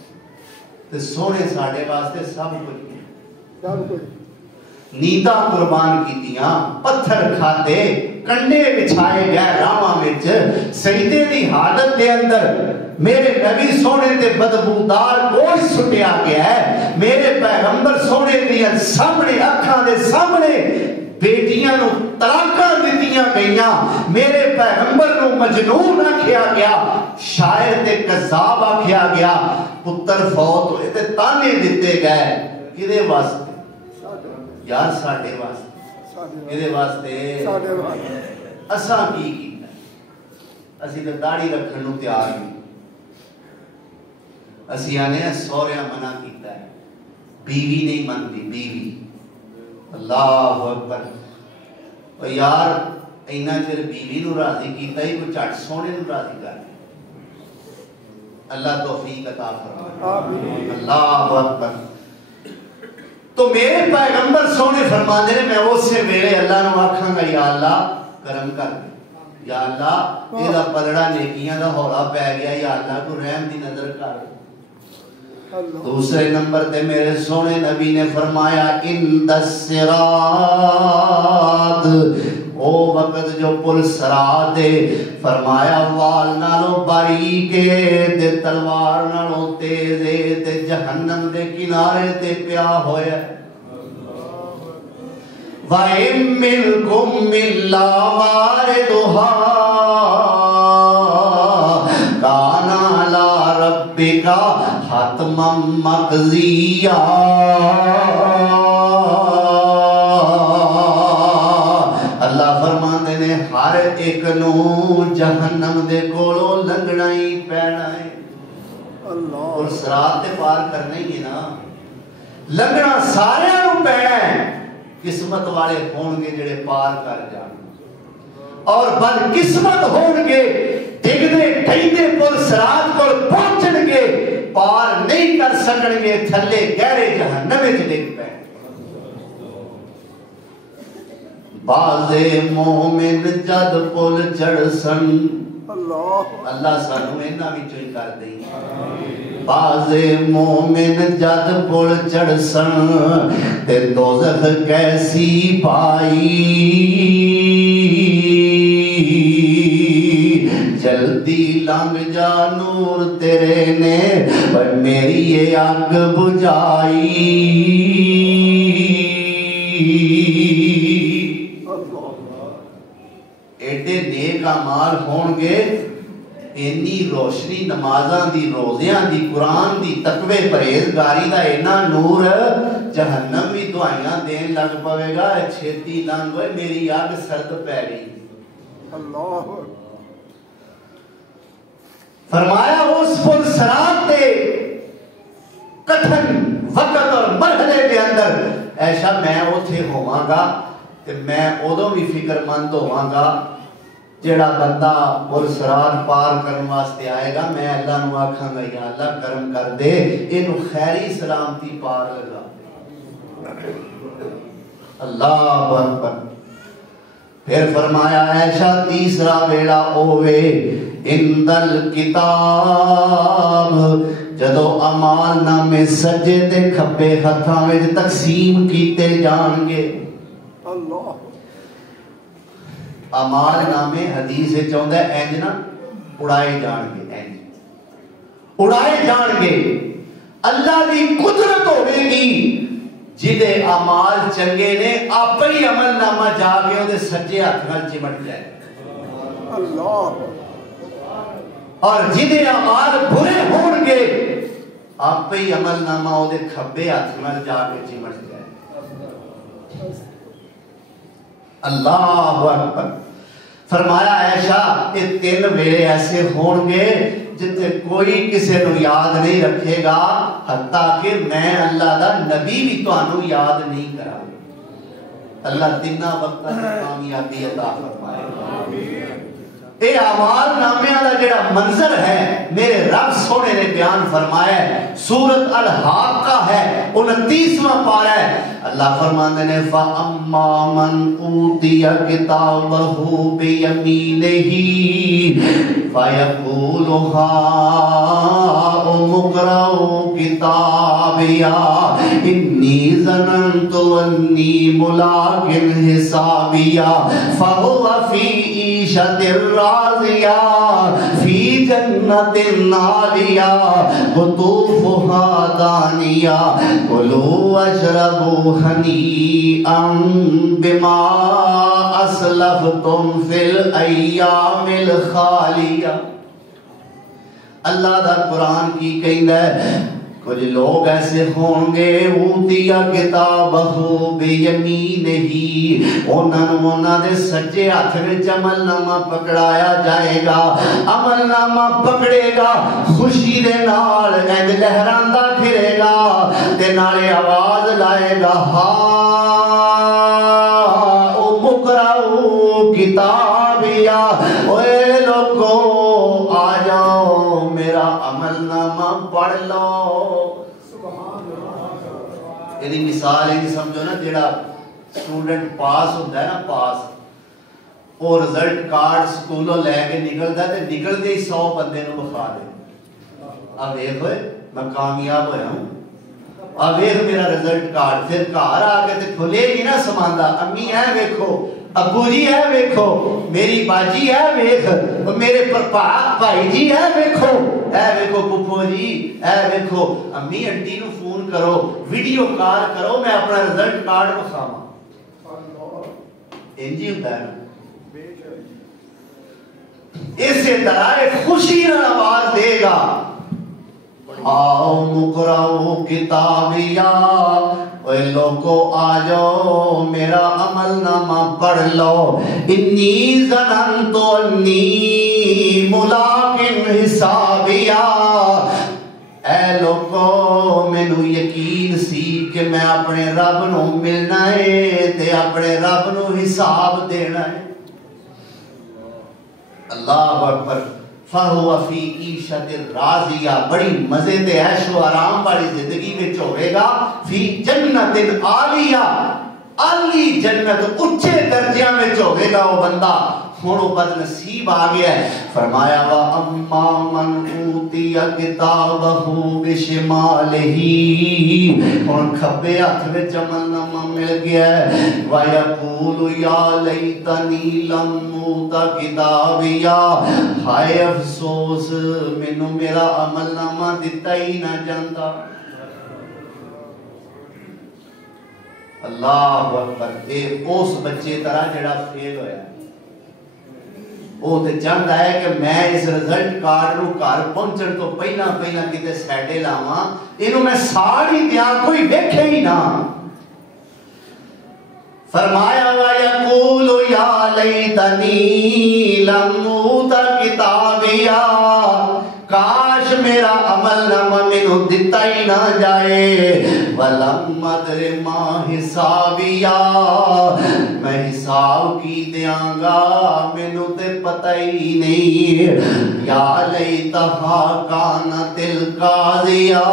تے سونے ساڑھے واسطے سب کچھ نیندہ قربان کیتیاں پتھر کھاتے کنڈے بچھائے گئے راما وچ سجدے دی حالت دے اندر میرے نبی سونے تے بدبودار گوشت سٹیا گیا ہے میرے پیغمبر سونے دیا سامنے اکھاں دے سامنے بیٹیاں نو طلاقاں دتیاں گئیاں میرے پیغمبر نو مجنون آکھیا گیا شاعر تے کذاب آکھیا گیا پتر فوت ہوئے تے تانے دیتے گئے کدے واسطے یار ساڑھے واسطے کدے واسطے اساں کی کیتا اسی تے داڑھی رکھن نو تیار نہیں اسی آنے سوریاں منع کیتا ہے بیوی نہیں منتی بیوی اللہ اکبر اور یار اینا چر بیوی نو راضی کیتا ہی کوئی چٹ سونے نو راضی کر اللہ توفیق عطا فرمائے اللہ اکبر تو میرے پیغمبر سونے فرمانے نے میں اس سے میرے اللہ نو آکھاں گا یا اللہ کرم کر دے یا اللہ ایدہ پلڑا نیکیاں دا ہولا پہ گیا یا اللہ کو رحم دی نظر کر دے دوسرے نمبر تے میرے سونے نبی نے فرمایا اند الصراط او وقت جو پل صراط دے فرمایا وال نالو باریکے دے تلوار نالو تیزے تے جہنم دے کنارے تے پیا ہویا وَإِن مِّنْكُمْ إِلَّا وَارِدُهَا كَانَ عَلَى رَبِّكَ حَتْمًا مَّقْضِيًّا اللہ فرماتے نے ہر ایک نو جہنم دے کولو لنگنا ہی پینا ہے اور صراط تے پار کرنا ہی ہے نا لنگنا سارے نو پینا ہے قسمت والے ہون گے جڑے پار کر جان اور بد قسمت ہون گے ڈگدے ٹھیندے پل صراط کو پہنچن گے پار نہیں کر سکن گے تھلے گہرے جہنم وچ ڈگ پے بازے مومن جد پل چڑھ سن اللہ سانو انہاں وچوں ہی کر دے بازے مومن جد پل چڑھ سن تے دوزخ کیسی پائی جلدی لنگ جا نور تیرے نے پر میری یہ آگ بجھائی ایڈے نیک اعمال ہون گے اینی روشنی نمازاں دی روزیاں دی قرآن دی تقوی پرہیزگاری دا اینا نور جہنم بھی دعائیاں دین لگ پوے گا چھتی لنگ ہوئے میری آگ سرد پہ گئی اللہ فرمایا اس پل صراط دے کٹھن وقت اور مرحلے کے اندر ایسا میں اتھے ہواں گا کہ میں ادوں بھی فکر مند ہواں گا جڑا بندہ پل صراط پار کرنے واسطے آئے گا میں اللہ نو آکھاں گا یا اللہ کرم کر دے انو خیری سلامتی پار لگا اللہ اکبر پھر فرمایا ایسا تیسرا ویڑا اوے اندل کتاب جدو اعمال نامے سجے تے کھبے ہتھاں وچ تقسیم کیتے جان گے اللہ اعمال نامے حدیث وچ آوندا ہے انج نا اڑائے جان گے انج اڑائے جان گے اللہ دی قدرت ہوے گی جدے اعمال چنگے نے اپنی عمل نامہ جا کے اودے سجے ہاتھ نال چمٹ جائے اللہ اور جدے اعمال برے ہون گے آپ ہی عمل نامہ وہ کھبے ہاتھ میں جا کے چمٹ جائے. اللہ اکبر. فرمایا عائشہ یہ 3 ویلے ایسے ہون گے جتے کوئی کسی نو یاد نہیں رکھے گا حتیٰ کہ میں اللہ دا نبی بھی تانوں یاد نہیں کرا. اللہ تینہ وقت کامیابی عطا فرمائے. اے اعمال نامہ دا جڑا منظر ہے میرے رب سونے نے بیان فرمایا ہے. سورۃ الحاقہ ہے 29واں پارہ ہے. اللہ فرماتے ہیں فَأَمَّا مَنْ أُوتِيَ كِتَابَهُ بِيَمِينِهِ فَيَقُولُ هَاؤُمُ اقْرَءُوا كِتَابِيَهْ إِنِّي ظَنَنتُ أَنِّي مُلَاقٍ حِسَابِيَهْ فَهُوَ فِي عِيشَةٍ راضية في جنة عالية قطوفها دانية كلوا واشربوا هنيئا بما أسلفتم في الأيام الخالية. اللہ دا قرآن کی کہندا ہے کچھ لوگ ایسے ہوں گے اوتیا کتابہ بیمینہ انہوں دے سجے ہاتھ وچ عمل نامہ پکڑایا جائے گا. عمل نامہ پکڑے گا خوشی دے نال اینج لہراندا پھرے گا تے نالے آواز لائے گا ہاں او مقرؤ کتابیا اوے لوگو آ جاؤ میرا عمل نامہ پڑھ لو. یہ مثال ہے سمجھو نا جیڑا سٹوڈنٹ پاس ہوتا ہے نا پاس وہ رزلٹ کارڈ سکولوں لے کے نکلتا ہے تو نکلتے ہی 100 بندے نو بخا دے اب دیکھ ہوئے میں کامیاب ہویا ہوں اب دیکھ میرا رزلٹ کارڈ. پھر گھر آ کے تے کھلے ہی نہ سماندا امی ہے ویکھو ابو جی ہے ویکھو میری باجی ہے ویکھ میرے بھائی جی ہے ویکھو اے ویکھو پھپھو جی اے ویکھو امی انٹی نو فون کرو ویڈیو کال کرو میں اپنا رزلٹ کارڈ بخاواں. انج ہی ہوندا ہے نا. اسی طرح خوشی نال آواز دے گا آؤ مقرؤ کتابیا اے لوگو آ جاؤ میرا عمل نامہ پڑھ لو. انی ظننت انی ملاق حسابیا اے لوگو مینوں یقین سی کہ میں اپنے رب نو ملنا ہے تے اپنے رب نو حساب دینا ہے. اللہ اکبر. فَهُوَ فِي عِيشَةٍ رَاضِيَةٍ بڑی مزے تے عیش و آرام والی زندگی وچ ہوے گا. فی جنت عالیہ عالی جنت اونچے درجیاں وچ ہوے گا وہ بندہ. ہن وہ بد نصیب آ گیا ہے. فرمایا وَأَمَّا مَنْ أُوتِيَ كِتَابَهُ بِشِمَالِهِ ہن کھبے ہاتھ وچ عمل نامہ مل گیا ہے. وَيَقُولُ يَا لَيْتَنِي لَمْ أُوتَ كِتَابِيَهْ ہائے افسوس مینوں میرا عمل نامہ دتا ہی نہ جاندا. اللہ اکبر. اے اس بچے طرح جڑا فیل ہویا ہے وہ تے چاہتا ہے کہ میں اس رزلٹ کارڈ نو گھر پہنچن تو پہلا کتے سیڈے لاواں اینوں میں ساڑی دیاں کوئی ویکھے ہی نہ. فرمایا وَيَقُولُ يَا لَيْتَنِي لَمْ أُوتَ كِتَابِيَهْ کاش میرا عمل نامہ مینوں دتا ہی نہ جائے. وَلَمْ أَدْرِ مَا حِسَابِيَهْ میں حساب کی دیاں گا مینوں تے پتہ ہی نہیں. یا لیتہا کانت القاضیہ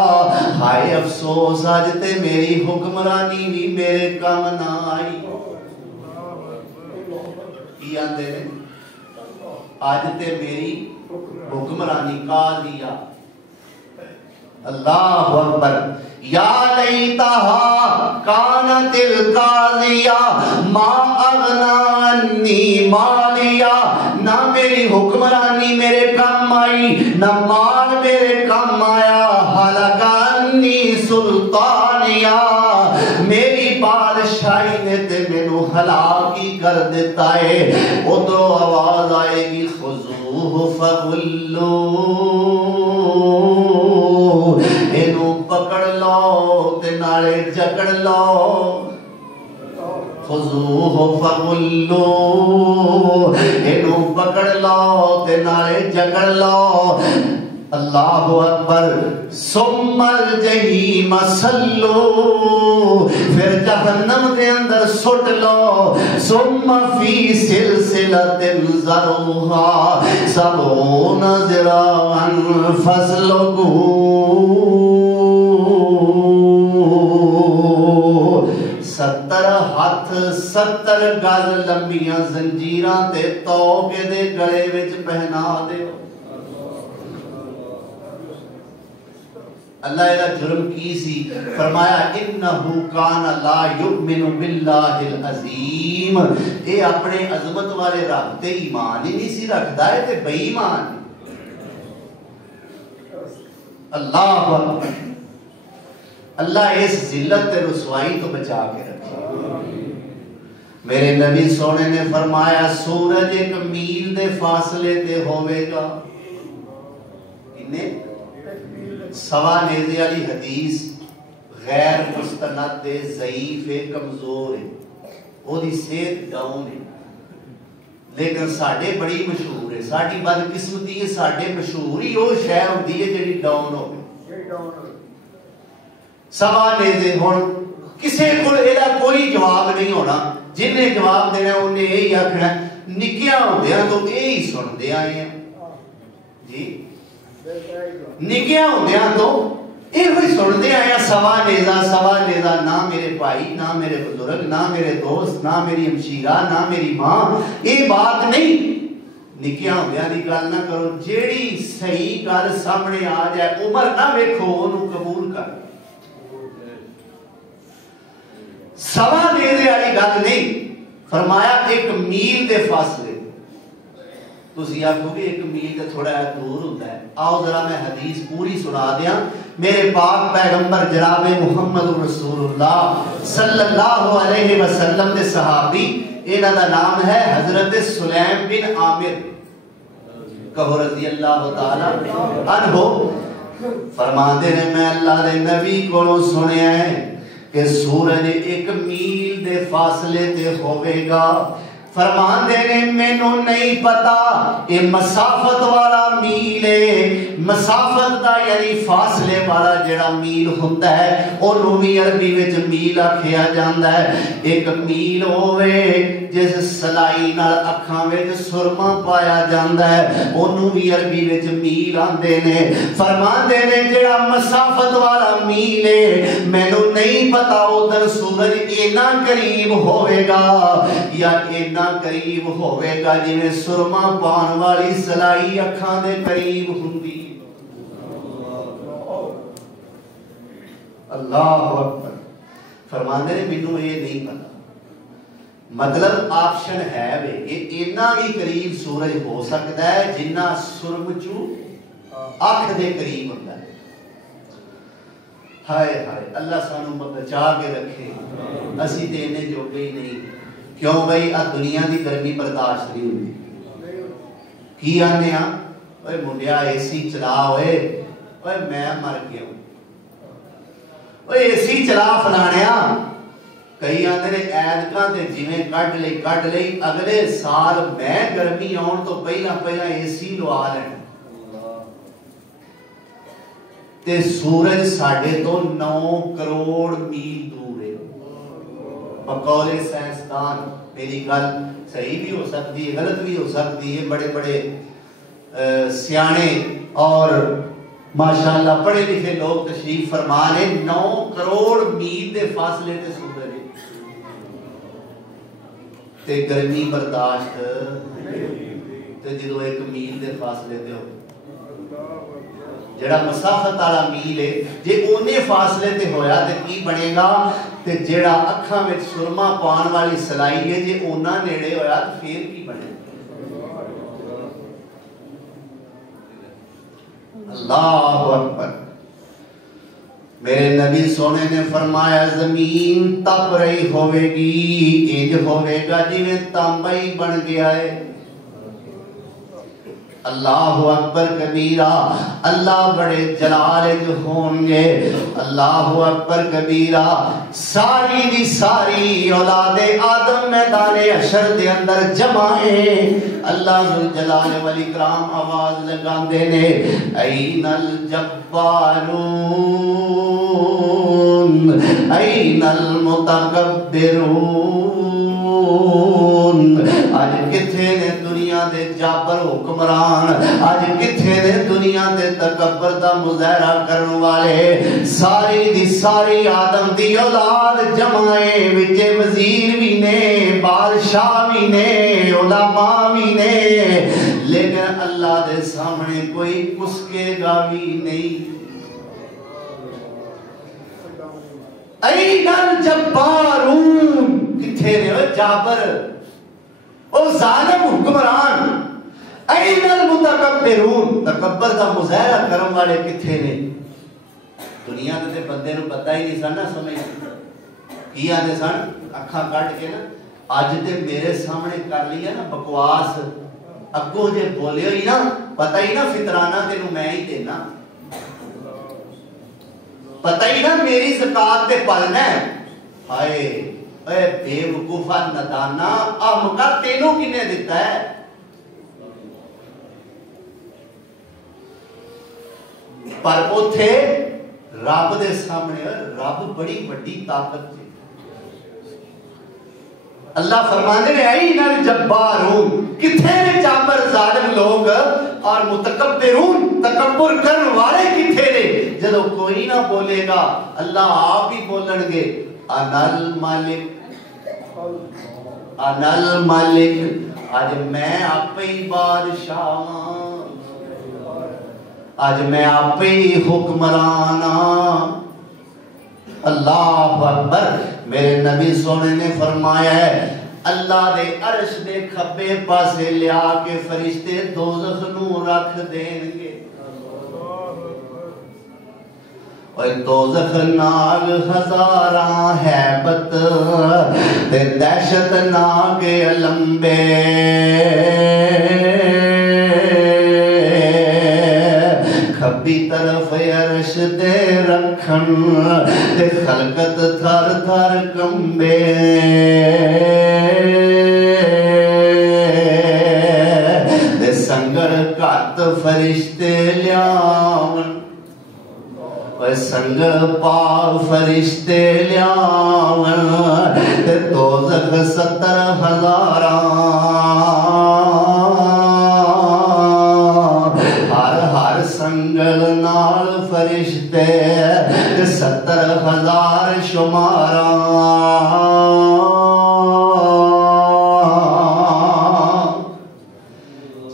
ہائے افسوس آج تے میری حکمرانی بھی میرے کم نہ آئی. کی آندے نے آج تے میری حکمرانی قاضیہ. اللہ اکبر. یا لیتہا کانت القاضیہ ما اغنا عنی مالیہ نہ میری حکمرانی میرے کم آئی نہ مال میرے کم آیا. حلق عنی سلطانیہ میری بادشاہی نے تے مینوں ہلاک ہی کر دیتا ہے. ادھروں آواز آئے گی خذوہ فغلوہ اینو پکڑ لو تے نالے جکڑ لو خذوہ فغلو اینو پکڑ لو تے نالے جکڑ لو اللہ اکبر ثم الجحیم صلو پھر جہنم دے اندر سٹ لو ثم فی سلسلۃ ذرعھا 70 ذراعا فاسلکوہ 70 ہاتھ 70 گز لمبیاں زنجیراں تے توقے دے گلے وچ پہنا دیو اللہ ایدہ جرم کی سی فرمایا انہو کان لا یؤمن باللہ العظیم اے اپنے عظمت والے رب تے ایمان ہی نہیں سی رکھدا ہے تے بے ایمان اللہ اکبر اللہ اس ذلت تے رسوائی تو بچا کے رکھے میرے نبی سونے نے فرمایا سورج 1 میل دے فاصلے تے ہوئے گا انہیں سوا نیزے والی حدیث غیر مستند ضعیف کمزور ہے وہ دی صحت ڈاؤن ہے لیکن ساڈے بڑی مشہور ہے ساڈی بدقسمتی ہے ساڈے مشہور ہی وہ شے ہوندی ہے جڑی ڈاؤن ہوے سوا نیزے ہن کسے کول ایدا کوئی جواب نہیں ہونا جن نے جواب دینا انہیں یہی آکھنا نکیاں ہوندیاں تو یہی سندے آئے ہیں جی نکیاں ہوندیاں تو یہ ہوئی سنتے آئے ہیں سوا نیزہ نہ میرے بھائی نہ میرے بزرگ نہ میرے دوست نہ میری ہمشیرہ نہ میری ماں یہ بات نہیں نکیاں ہوندیاں دی گل نہ کرو جیڑی صحیح گل سامنے آ جائے عمر نہ ویکھو انہوں قبول کر سوا نیزے والی گل نہیں فرمایا 1 میل دے فاصلے تسی آکھو گے 1 میل تے تھوڑا دور ہوتا ہے آؤ ذرا میں حدیث پوری سنا دیاں میرے پاک پیغمبر جناب محمد رسول اللہ صلی اللہ علیہ وسلم دے صحابی انہاں دا نام ہے حضرت سلیم بن عامر کہو رضی اللہ تعالی عنہ فرماتے ہیں میں اللہ دے نبی کو سنیا ہے کہ سورج 1 میل دے فاصلے تے ہوئے گا فرمان دینے میں نو نہیں پتا یہ مسافت والا میل ہے مسافت دا یعنی فاصلے والا جڑا میل ہوتا ہے انہوں بھی عربی وچ میل آکھیا جاندا ہے 1 میل ہوئے جس سلائی نال اکھاں وچ سرما پایا جاندا ہے انہوں بھی عربی وچ میل آندے نے فرمان دینے جڑا مسافت والا میل ہے میں نو نہیں پتا ادھر سورج اینا قریب ہوئے گا یا اینا قریب ہوئے گا جنہیں سرما پان والی سلائی اکھاں دے قریب ہوندی اللہ اکبر فرماندے نے مینوں یہ نہیں پتا مطلب آپشن ہے وے یہ اتنا بھی قریب سورج ہو سکتا ہے جنہ سرمچو اکھ دے قریب ہوتا ہے ہائے ہائے اللہ سانو بچا کے رکھے اسی تے انہیں جو گئی نہیں کیوں بھئی دنیا دی گرمی برداشت نہیں ہوئی کی آنے ہاں اوے منڈیا اے سی چلا ہوئے اوے میں مر گیا ہوں اوے اے سی چلا فلانیا کئی آنے نے ایدکاں تے جویں کٹ لئی اگلے سال میں گرمی آن تو پہلا اے سی لوا لیں تے سورج ساڑھے تو 9 کروڑ میل دور ہے بقول سائنسدان میری گل صحیح بھی ہو سکتی ہے غلط بھی ہو سکتی ہے بڑے بڑے سیانے اور ماشاءاللہ پڑھے لکھے لوگ تشریف فرمانے 9 کروڑ میل دے فاصلے تے سورج تے گرمی برداشت تے جدو 1 میل دے فاصلے تے ہو جڑا مسافت والا میل ہے جے اونے فاصلے تے ہویا تے کی بنے گا تے جڑا اکھاں وچ سرما پان والی سلائی ہے جے اونا نیڑے ہویا تے پھر کی بنے اللہ اکبر میرے نبی سونے نے فرمایا زمین تپ رہی ہوئے گی انج ہوئے گا جویں تانبا ہی بن گیا ہے اللہ اکبر کبیرہ، اللہ بڑے جلال جو ہوں گے، اللہ اکبر کبیرہ، ساری دی ساری اولاد آدم میدان حشر دے اندر جمع ہے، اللہ ذوالجلال والاکرام آواز لگا دینے، این الجبارون این المتکبرون، آج کتھے نے دنیا دے جابر حکمران، آج کتھے نے دنیا دے تکبر دا مظاہرہ کرنے والے، ساری دی ساری آدم دی اولاد جمعیں، وچے وزیر بھی نے، بادشاہ بھی نے، علماء بھی نے، لیکن اللہ دے سامنے کوئی کسکے گا بھی نہیں۔ این الجبارون، کتھے نے جابر، او ظالم حکمران، این المتکبرون، تکبر دا مظاہرہ کرم والے کتھے نے؟ دنیا دے بندے نو پتہ ہی نہیں سن نہ سمجھ کی آنے سن اکھاں کٹ کے نا، آج تے میرے سامنے کر لیا نا بکواس، اگوں جے بولے ہوئی نا پتہ ہی نا فطرانہ تینوں میں ہی دینا، پتہ ہی نا میری زکاة تے پلنا ہے، ہائے اے بے وقوفہ ندانا، آمکہ تینوں کنے دیتا ہے؟ پر وہ تھے رب دے سامنے، رب بڑی بڑی طاقت تھی۔ اللہ فرمانے میں این الجبارون، کتھے نے جابر ظالم لوگ اور متکبرون، تکبر کرن والے کتھے نے؟ جدو کوئی نہ بولے گا اللہ آپ ہی بولن گے، انا المالک، انا المالک، آج میں آپ ہی بادشاہ، آج میں آپ ہی حکمرانا۔ اللہ اکبر، میرے نبی سونے نے فرمایا ہے اللہ دے عرش دے کھبے پاسے لیا کے فرشتے دوزخ نو رکھ دیں گے، اور دوزخ نال ہزاراں حیبت تے دہشت ناک علمبے، کھبی طرف عرش دے رکھن تے خلقت تھر تھر کمبے، تے سنگر کت فرشتے لیاون، سنگ پا فرشتے لیاون، تے دوزخ 70,000 ہر سنگل نال فرشتے 70,000 شمارا،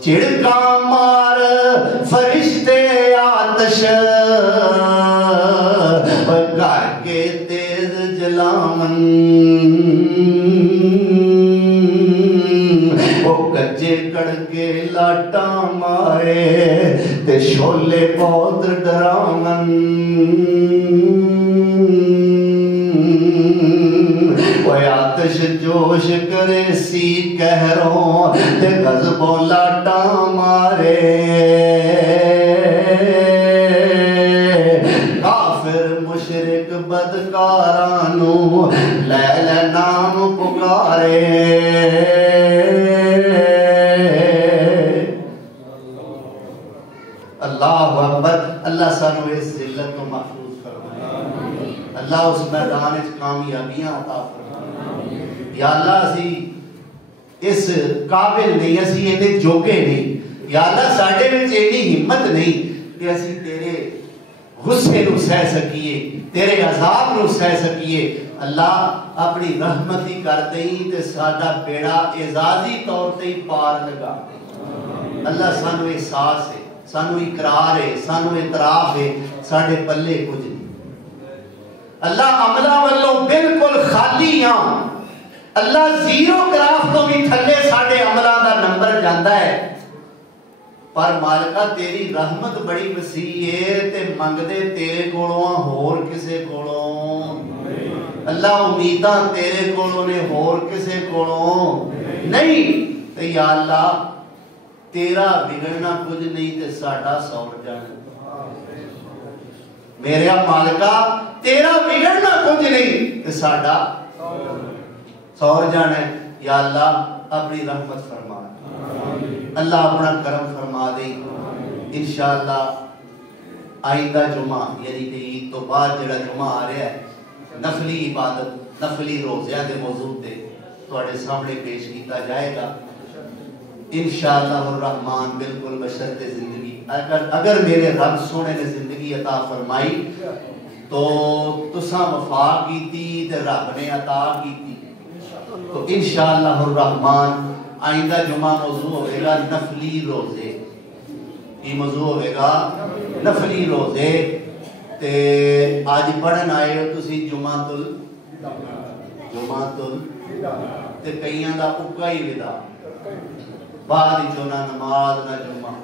چڑکا مار فرشتے آتش گھر کے تیز جلامن، وہ کجے کڑکے لاٹا مارے تے شولے بہت ڈرامن، وہ آتش جوش کرے سی کہروں تے غضبوں لاٹا مارے، مشرک بدکارانو لیل نام پکارے، اللہ اکبر، اللہ سانو اس ذلت کو محفوظ فرمائے، اللہ اس میدان اس کامیابیاں عطا فرمائے، یا اللہ اسی اس قابل نہیں، اسی اینے جوگے نہیں، یا اللہ ساڑھے میں چینی ہمت نہیں کہ اسی تیرے غصے نو سہ سکیے، تیرے عذاب نو سہ سکیے، اللہ اپنی رحمتی کر دیں تے سادہ بیڑا اعزازی طور تے پار لگا، اللہ سانو احساس ہے، سانو اقرار ہے، سانو اعتراف ہے، ساڑھے پلے کچھ نہیں، اللہ عملہ والوں بالکل خالی ہاں، اللہ زیرو گراف تو بھی تھلے ساڑھے عملہ دا نمبر جاندہ ہے، پر مالکہ تیری رحمت بڑی وسیع ہے تے منگ دے تیرے کولوں ہور کسے کولوں، اللہ امیداں تیرے کولوں نے ہور کسے کولوں نہیں، تے یا اللہ تیرا بگڑنا کچھ نہیں تے ساڈا سور جانا. میرے مالکا تیرا بگڑنا کچھ نہیں تے ساڈا سور جانا ہے. یا اللہ اپنی رحمت فرما, اللہ اپنا کرم فرما دے. انشاءاللہ آئندہ جمعہ یعنی کہ عید تو بعد جڑا جمعہ آ رہا ہے, نفلی عبادت نفلی روزیاں دے موضوع تے تواڈے سامنے پیش کیتا جائے گا انشاءاللہ الرحمن. بالکل بشرط زندگی اگر میرے رب سونے نے زندگی عطا فرمائی تو تساں وفا کیتی تے رب نے عطا کیتی تو انشاءاللہ الرحمن آئندہ جمعہ موضوع ہوئے گا نفلی روزے. یہ موضوع ہوئے گا نفلی روزے. تے آج پڑھن آئے ہو تسی جمعۃ تے کئیاں دا اکا ہی ودا بعد جو نہ نماز نہ جمعہ.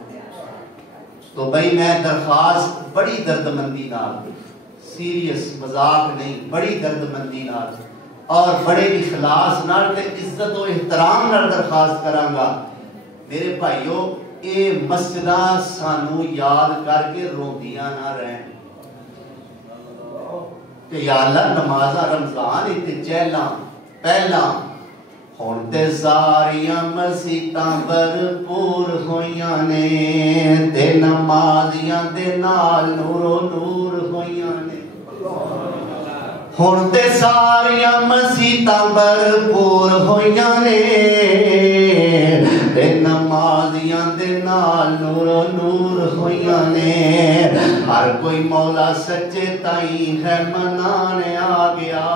تو بھئی میں درخواست بڑی دردمندی نال, سیریس مذاق نہیں, بڑی دردمندی نال اور بڑے اخلاص نال تے عزت و احترام نال درخواست کراں گا میرے بھائیو, اے مسجداں سانو یاد کر کے روندیاں نہ رہن کہ یا اللہ نمازاں رمضان تے چہلاں پہلاں ہن تے ساریاں مسیتاں بھرپور ہویاں نے تے نمازیاں دے نال نور و نور ہویاں نے. ہن تے ساریاں مسیتاں بھرپور ہویاں نے تے نمازیاں دے نال نور و نور ہویاں نے. ہر کوئی مولا سچے تائیں ہے منانے آ گیا,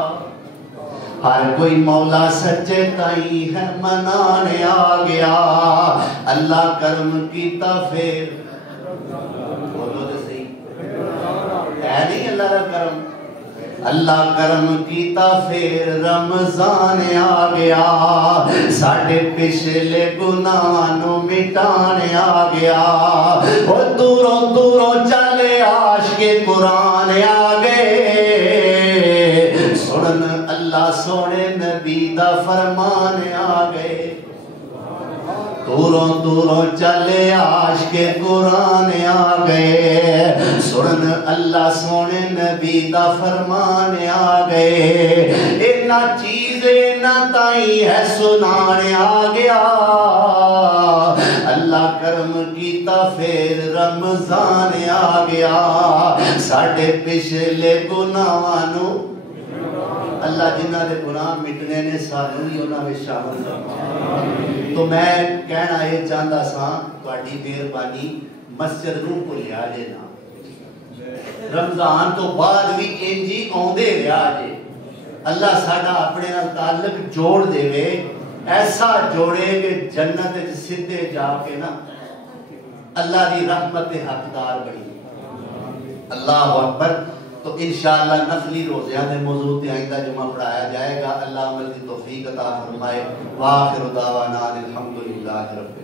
ہر کوئی مولا سچے تائیں ہے منانے آ گیا. اللہ کرم کیتا پھر بولو تے صحیح ہے نہیں اللہ کا کرم. اللہ کرم کیتا پھر رمضان آ گیا, ساڈے پچھلے گناہاں نو مٹانے آ گیا. او دوروں دوروں چلے عاشق قرآن آ گئے, سنن اللہ سونے نبی دا فرمان آ گئے. دوروں دوروں چلے عاشق قرآن آ گئے, سنن اللہ سونے نبی دا فرمان آ گئے. اینا چیز اینا تائیں ہے سنانے آ گیا. اللہ کرم کیتا پھر رمضان آ گیا, ساڈے پچھلے گناہاں نو اللہ جنہ دے گناہ مٹنے نے سانو ہی انہاں وچ شامل فرما. تو میں کہنا یہ چاہتا سا تہاڈی مہربانی مسجد نو بھولیا جے نا, رمضان تو بعد بھی انجی آندے رہیا جے. اللہ ساڈا اپنے نال تعلق جوڑ دے وے, ایسا جوڑے کہ جنت وچ سدھے جا کے نا اللہ دی رحمت دے حقدار بنی. اللہ اکبر. تو انشاءاللہ نفلی روزیاں دے موضوع تے آئندہ جمعہ پڑھایا جائے گا. اللہ عمل کی توفیق عطا فرمائے. وآخر دعوانا الحمدللہ رب